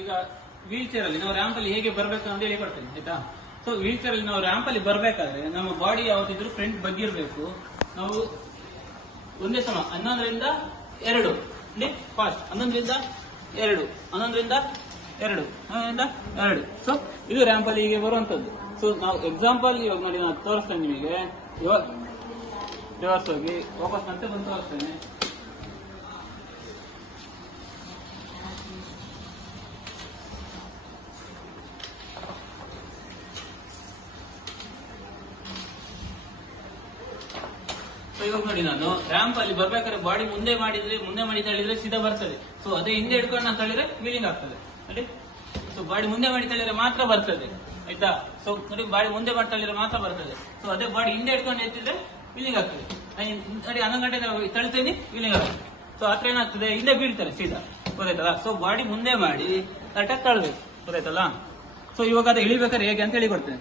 ಈಗ wheel chair ಅಲ್ಲಿ ನಾವು ರ್ಯಾಂಪ್ ಅಲ್ಲಿ ಹೇಗೆ ಬರ್ಬೇಕು ಅಂತ ಹೇಳಿ ಕೊಡ್ತೇನೆ ಆಯ್ತಾ. ಸೊ ವೀಲ್ ಚೇರ್ ಅಲ್ಲಿ ನಾವು ರ್ಯಾಂಪ್ ಅಲ್ಲಿ ಬರ್ಬೇಕಾದ್ರೆ ನಮ್ಮ ಬಾಡಿ ಯಾವತ್ತಿದ್ರು ಫ್ರಂಟ್ ಬಗ್ಗಿರ್ಬೇಕು. ನಾವು ಒಂದೇ ಸಮ 11ರಿಂದ 2 ಫಾಸ್ಟ್ 11ರಿಂದ 2 11ರಿಂದ 2 11ರಿಂದ 2. ಸೊ ಇದು ರ್ಯಾಂಪ್ ಅಲ್ಲಿ ಹೀಗೆ ಬರುವಂತದ್ದು. ಸೊ ನಾವು ಎಕ್ಸಾಂಪಲ್ ಇವಾಗ ನೋಡಿ ನಾನು ತೋರಿಸ್ತೇನೆ ನಿಮಗೆ. ಇವಾಗ ರಿವರ್ಸ್ ಹೋಗಿ ವಾಪಸ್ ಮತ್ತೆ ಬಂದು ತೋರಿಸ್ತೇನೆ. ಇವಾಗ ನೋಡಿ ನಾನು ರ್ಯಾಂಪ್ ಅಲ್ಲಿ ಬರ್ಬೇಕಾದ್ರೆ ಬಾಡಿ ಮುಂದೆ ಮಾಡಿ ತಳ್ಳಿದ್ರೆ ಸೀದಾ ಬರ್ತದೆ. ಸೊ ಅದೇ ಹಿಂದೆ ಹಿಡ್ಕೊಂಡು ನಾನು ತಳ್ಳಿದ್ರೆ ವೀಲಿಂಗ್ ಆಗ್ತದೆ ನೋಡಿ. ಸೊ ಬಾಡಿ ಮುಂದೆ ಮಾಡಿ ತಳ್ಳಿದ್ರೆ ಮಾತ್ರ ಬರ್ತದೆ ಆಯ್ತಾ. ಸೊ ನೋಡಿ ಬಾಡಿ ಮುಂದೆ ಮಾಡಿ ತಳ್ಳಿದ್ರೆ ಮಾತ್ರ ಬರ್ತದೆ. ಸೊ ಅದೇ ಬಾಡಿ ಹಿಂದೆ ಹಿಡ್ಕೊಂಡು ಎತ್ತಿದ್ರೆ ವೀಲಿಂಗ್ ಆಗ್ತದೆ. ನೋಡಿ 11 ಗಂಟೆ ತಳ್ತೇನೆ ವೀಲಿಂಗ್ ಆಗ್ತದೆ. ಸೊ ಹತ್ರ ಏನಾಗ್ತದೆ ಹಿಂದೆ ಬೀಳ್ತಾರೆ ಸೀದಾ, ಗೊತ್ತಾಯ್ತಲ್ಲ. ಸೊ ಬಾಡಿ ಮುಂದೆ ಮಾಡಿ ಕರೆಕ್ಟಾಗಿ ತಳ್ಬೇಕು, ಗೊತ್ತಾಯ್ತಲ್ಲ. ಸೊ ಇವಾಗ ಅದು ಇಳಿಬೇಕಾದ್ರೆ ಹೇಗೆ ಅಂತ ಹೇಳಿ ಕೊಡ್ತೇನೆ.